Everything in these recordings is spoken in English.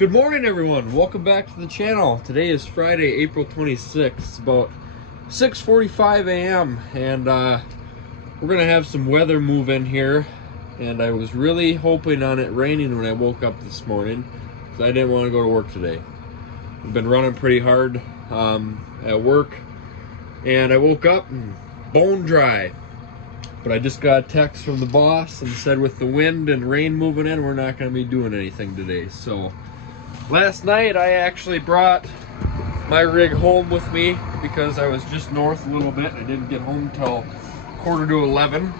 Good morning, everyone. Welcome back to the channel. Today is Friday, April 26th. It's about 6:45 a.m. and we're gonna have some weather move in here. And I was really hoping on it raining when I woke up this morning because I didn't want to go to work today. I've been running pretty hard at work, and I woke up and bone dry. But I just got a text from the boss and said with the wind and rain moving in, we're not going to be doing anything today. So last night I actually brought my rig home with me because I was just north a little bit. I didn't get home till 10:45.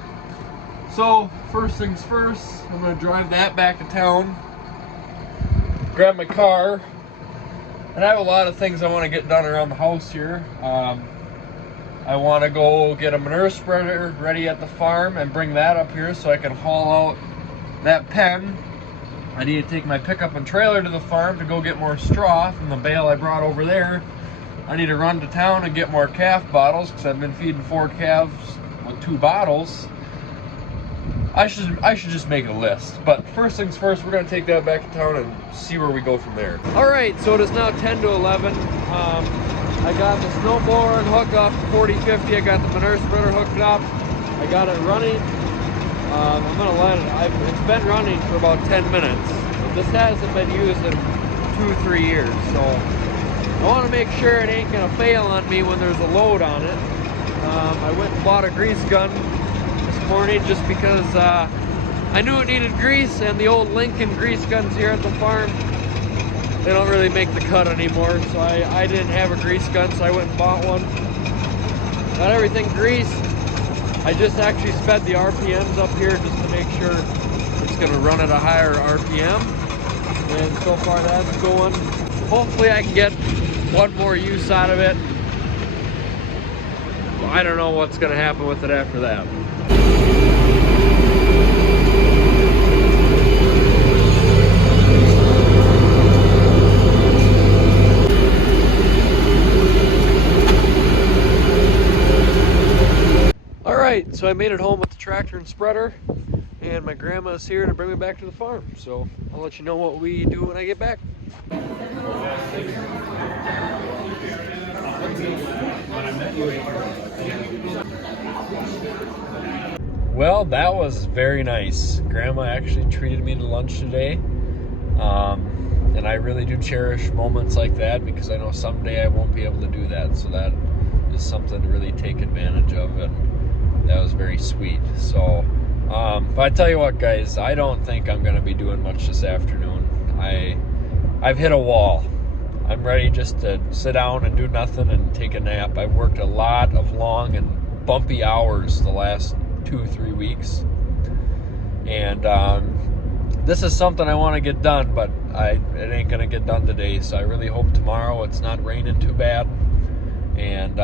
So first things first, I'm going to drive that back to town, grab my car, and I have a lot of things I want to get done around the house here. I want to go get a manure spreader ready at the farm and bring that up here so I can haul out that pen. I need to take my pickup and trailer to the farm to go get more straw from the bale I brought over there. I need to run to town and get more calf bottles because I've been feeding 4 calves with 2 bottles. I should just make a list. But first things first, we're going to take that back to town and see where we go from there. Alright, so it is now 10 to 11. I got the snowblower hooked off the 4050. I got the manure spreader hooked up. I got it running. I'm gonna let it. It's been running for about 10 minutes. This hasn't been used in 2-3 years, so I want to make sure it ain't gonna fail on me when there's a load on it. I went and bought a grease gun this morning just because I knew it needed grease, and the old Lincoln grease guns here at the farm, they don't really make the cut anymore, so I didn't have a grease gun, so I went and bought one. Got everything greased. I just actually sped the RPMs up here just to make sure it's going to run at a higher RPM. And so far that's going. Hopefully I can get one more use out of it. Well, I don't know what's going to happen with it after that. Alright, so I made it home with the tractor and spreader, and my grandma's here to bring me back to the farm. So I'll let you know what we do when I get back. Well, that was very nice. Grandma actually treated me to lunch today. And I really do cherish moments like that because I know someday I won't be able to do that. So that is something to really take advantage of, and that was very sweet. So, but I tell you what, guys, I don't think I'm going to be doing much this afternoon. I've hit a wall. I'm ready just to sit down and do nothing and take a nap. I've worked a lot of long and bumpy hours the last 2-3 weeks. And this is something I want to get done, but it ain't going to get done today. So I really hope tomorrow it's not raining too bad, and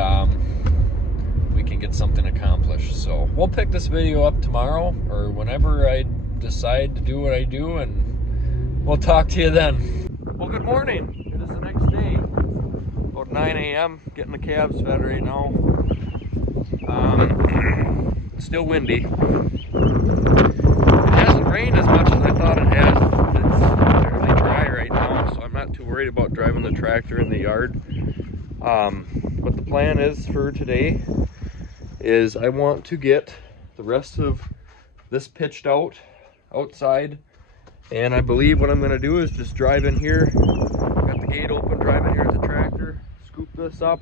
we can get something accomplished. So we'll pick this video up tomorrow or whenever I decide to do what I do, and we'll talk to you then. Well, good morning. It is the next day, about 9 a.m. getting the calves fed right now. It's still windy. It hasn't rained as much as I thought it has. It's fairly dry right now, so I'm not too worried about driving the tractor in the yard. What the plan is for today is I want to get the rest of this pitched outside, and I believe what I'm going to do is just drive in here, got the gate open, drive in here at the tractor, scoop this up.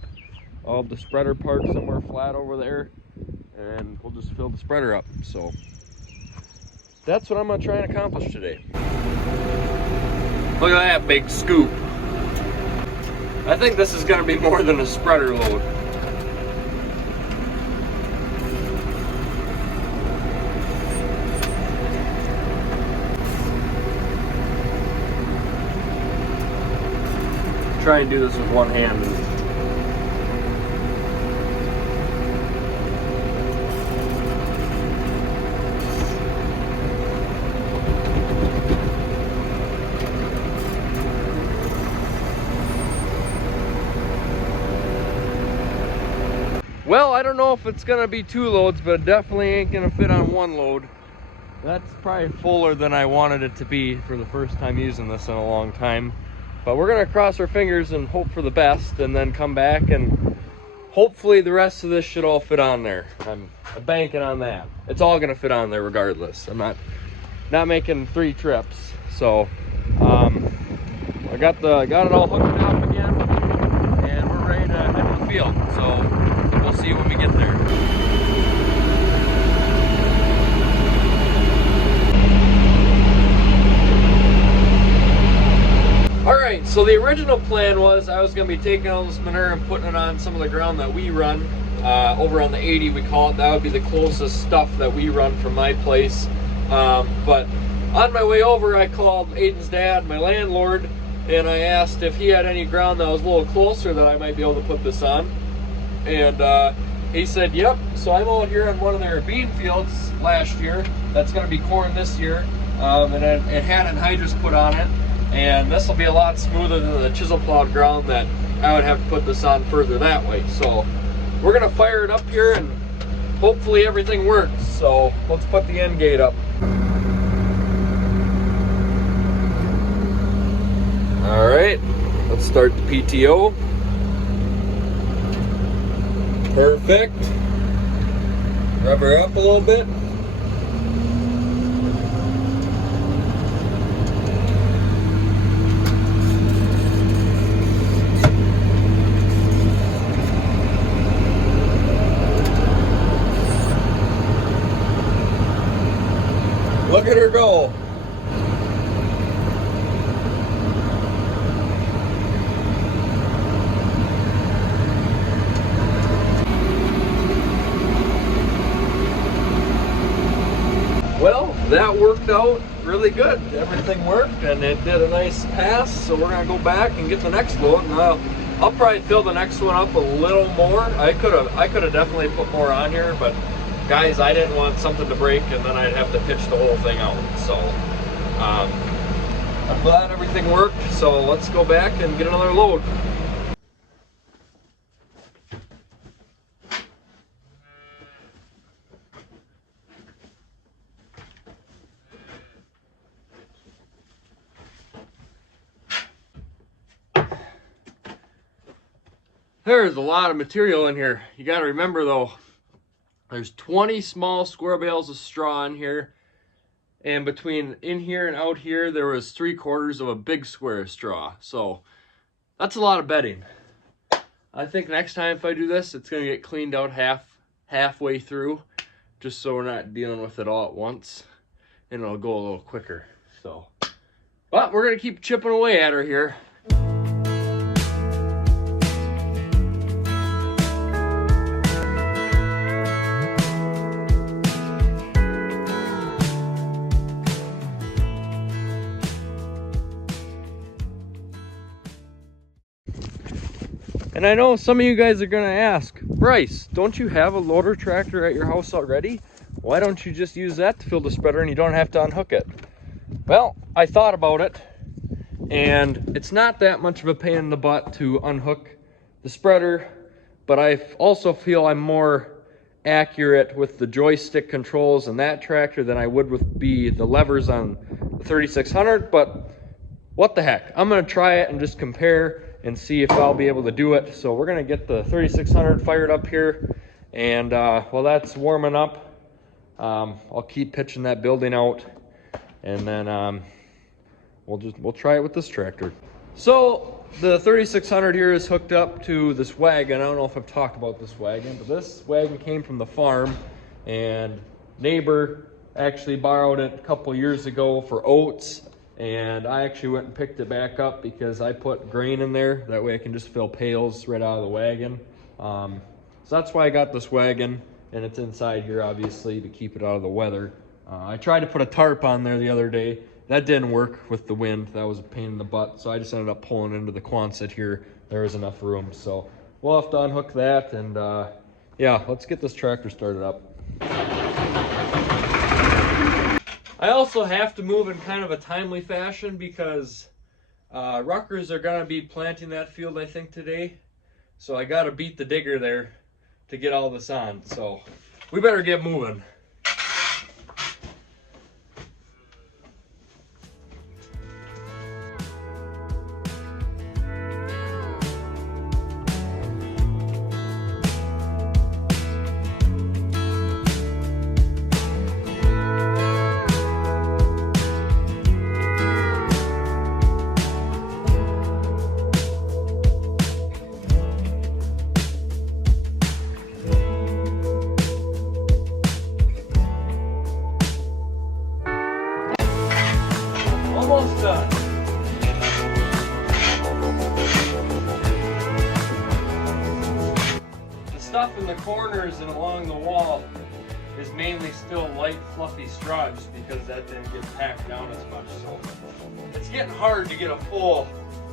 I'll have the spreader parked somewhere flat over there, and we'll just fill the spreader up. So that's what I'm going to try and accomplish today. Look at that big scoop. I think this is going to be more than a spreader load. Try and do this with one hand. Well, I don't know if it's gonna be 2 loads, but it definitely ain't gonna fit on 1 load. That's probably fuller than I wanted it to be for the first time using this in a long time. But we're gonna cross our fingers and hope for the best, and then come back, and hopefully the rest of this should all fit on there. I'm banking on that. It's all gonna fit on there regardless. I'm not making 3 trips. So I got it all hooked up again, and we're ready to head to the field. So we'll see when we get there. Alright, so the original plan was I was going to be taking all this manure and putting it on some of the ground that we run. Over on the 80 we call it. That would be the closest stuff that we run from my place. But on my way over I called Aiden's dad, my landlord, and I asked if he had any ground that was a little closer that I might be able to put this on. And he said, yep. So I'm out here on one of their bean fields last year. That's going to be corn this year. And it had anhydrous put on it. And this will be a lot smoother than the chisel plowed ground that I would have to put this on further that way. So we're gonna fire it up here and hopefully everything works. So let's put the end gate up. All right, let's start the PTO. Perfect. Rev her up a little bit. Look at her go. Well, that worked out really good. Everything worked and it did a nice pass. So we're gonna go back and get the next load, and I'll probably fill the next one up a little more. I could have definitely put more on here, but guys, I didn't want something to break and then I'd have to pitch the whole thing out. So I'm glad everything worked. So let's go back and get another load. There's a lot of material in here. You got to remember though, there's 20 small square bales of straw in here, and between in here and out here there was 3/4 of a big square of straw. So that's a lot of bedding. I think next time if I do this, it's gonna get cleaned out halfway through, just so we're not dealing with it all at once, and it'll go a little quicker. So, but we're gonna keep chipping away at her here. And I know some of you guys are gonna ask, Bryce, don't you have a loader tractor at your house already? Why don't you just use that to fill the spreader and you don't have to unhook it? Well, I thought about it, and it's not that much of a pain in the butt to unhook the spreader, but I also feel I'm more accurate with the joystick controls in that tractor than I would with the levers on the 3600, but what the heck, I'm gonna try it and just compare and see if I'll be able to do it. So we're gonna get the 3600 fired up here, and while that's warming up, I'll keep pitching that building out, and then we'll try it with this tractor. So the 3600 here is hooked up to this wagon. I don't know if I've talked about this wagon, but this wagon came from the farm, and neighbor actually borrowed it a couple years ago for oats. And I actually went and picked it back up because I put grain in there. That way I can just fill pails right out of the wagon. So that's why I got this wagon, and it's inside here obviously to keep it out of the weather. I tried to put a tarp on there the other day. That didn't work with the wind. That was a pain in the butt. So I just ended up pulling into the Quonset here. There was enough room. So we'll have to unhook that, and yeah, let's get this tractor started up. I also have to move in kind of a timely fashion because Ruckers are going to be planting that field, I think, today. So I got to beat the digger there to get all this on. So we better get moving. stuff in the corners and along the wall is mainly still light, fluffy straw just because that didn't get packed down as much. So it's getting hard to get a full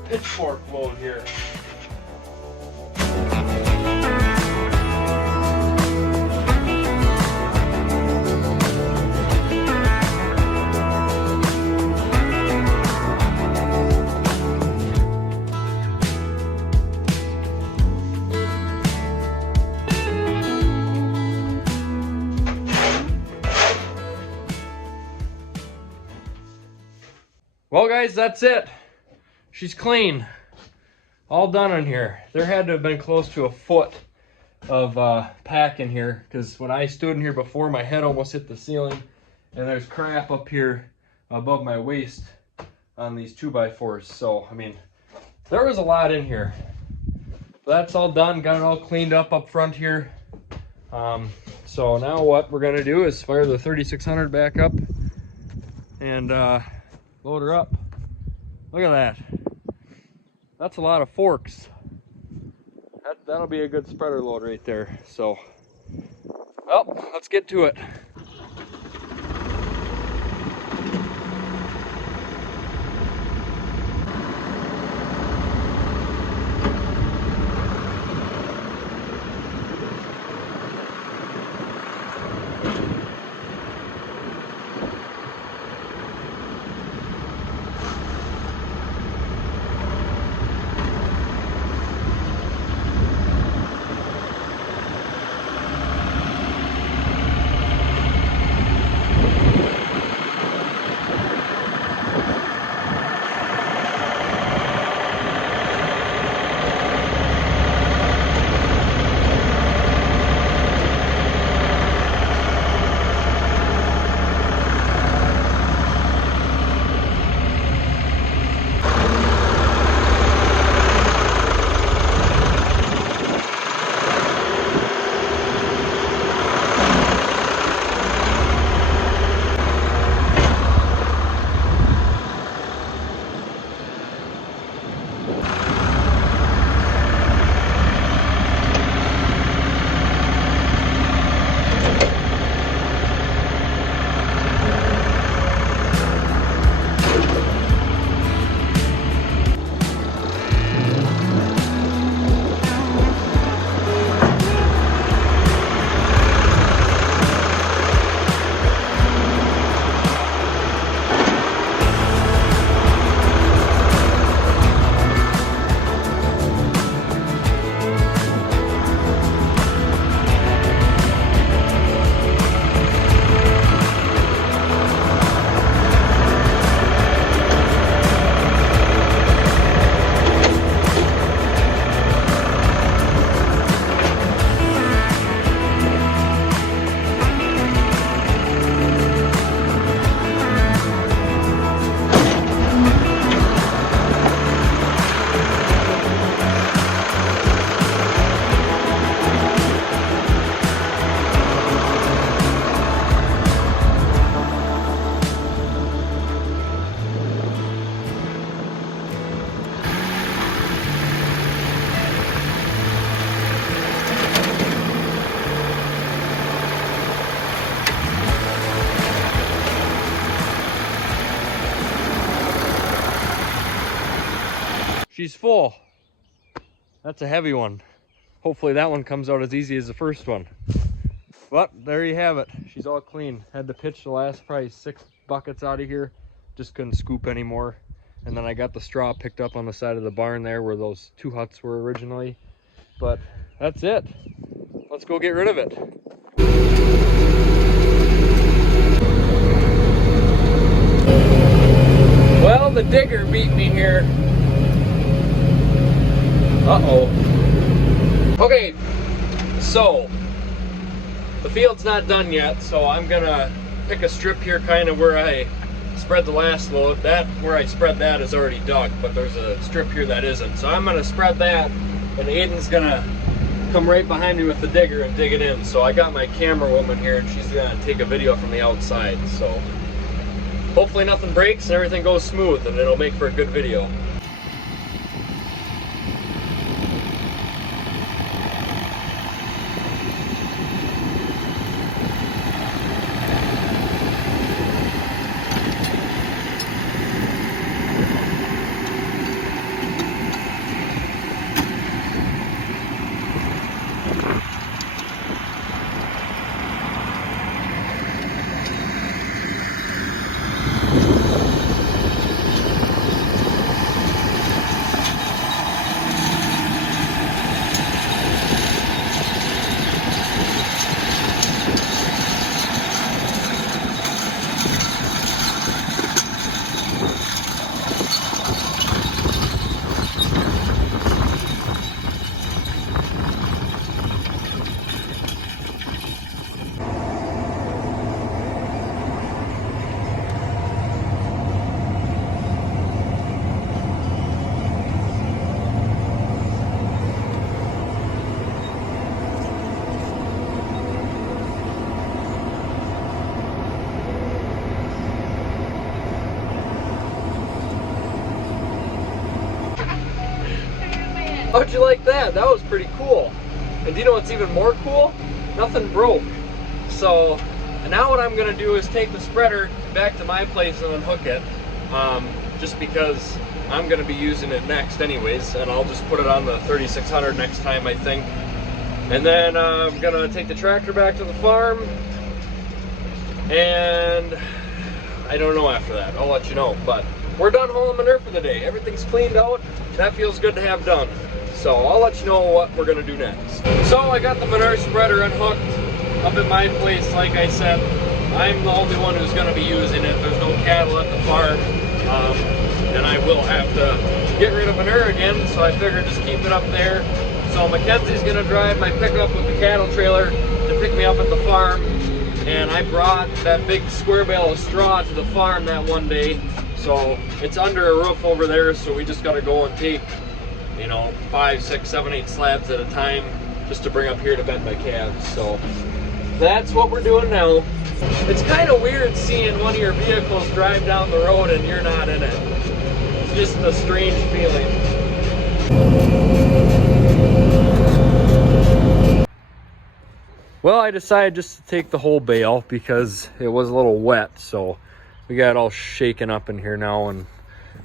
pitchfork load here. Well guys, that's it. She's clean. All done in here. There had to have been close to a foot of pack in here, because when I stood in here before, my head almost hit the ceiling, and there's crap up here above my waist on these 2x4s. So, I mean, there was a lot in here. But that's all done. Got it all cleaned up front here. So now what we're gonna do is fire the 3600 back up and load her up. Look at that. That's a lot of forks. That'll be a good spreader load right there. So, well, let's get to it. She's full. That's a heavy one. Hopefully that one comes out as easy as the first one. But there you have it. She's all clean. Had to pitch the last probably 6 buckets out of here. Just couldn't scoop anymore. And then I got the straw picked up on the side of the barn there where those 2 huts were originally. But that's it. Let's go get rid of it. Well, the digger beat me here. Uh-oh. Okay, so the field's not done yet, so I'm gonna pick a strip here kind of where I spread the last load. That where I spread that is already dug, but there's a strip here that isn't. So I'm gonna spread that, and Aiden's gonna come right behind me with the digger and dig it in. So I got my camera woman here, and she's gonna take a video from the outside. So hopefully nothing breaks and everything goes smooth, and it'll make for a good video. How'd you like that? That was pretty cool. And do you know what's even more cool? Nothing broke. So now what I'm gonna do is take the spreader back to my place and unhook it. Just because I'm gonna be using it next anyways, and I'll just put it on the 3600 next time, I think. And then I'm gonna take the tractor back to the farm, and I don't know after that. I'll let you know. But we're done hauling manure for the day. Everything's cleaned out. That feels good to have done. So I'll let you know what we're gonna do next. So I got the manure spreader unhooked up at my place. Like I said, I'm the only one who's gonna be using it. There's no cattle at the farm, and I will have to get rid of manure again. So I figured just keep it up there. So Mackenzie's gonna drive my pickup with the cattle trailer to pick me up at the farm. And I brought that big square bale of straw to the farm that one day. So it's under a roof over there, so we just gotta go and take, you know, 5, 6, 7, 8 slabs at a time just to bring up here to bend my calves. So that's what we're doing now. It's kind of weird seeing one of your vehicles drive down the road and you're not in it. It's just a strange feeling. Well, I decided just to take the whole bale because it was a little wet, so we got it all shaken up in here now, and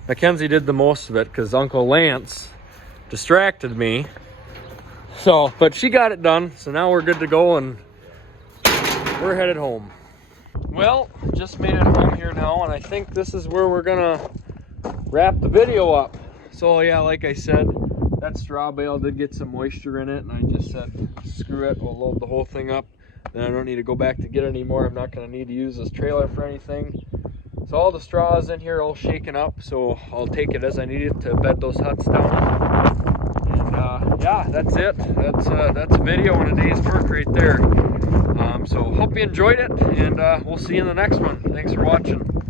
Mackenzie did the most of it because Uncle Lance distracted me. So, but she got it done, so now we're good to go and we're headed home. Well, just made it home here now, and I think this is where we're gonna wrap the video up. So yeah, like I said, that straw bale did get some moisture in it, and I just said, screw it, we'll load the whole thing up. Then I don't need to go back to get it anymore. I'm not gonna need to use this trailer for anything. So all the straw is in here all shaken up, so I'll take it as I need it to bed those huts down. And yeah, that's it. That's a video and a day's work right there. So hope you enjoyed it, and we'll see you in the next one. Thanks for watching.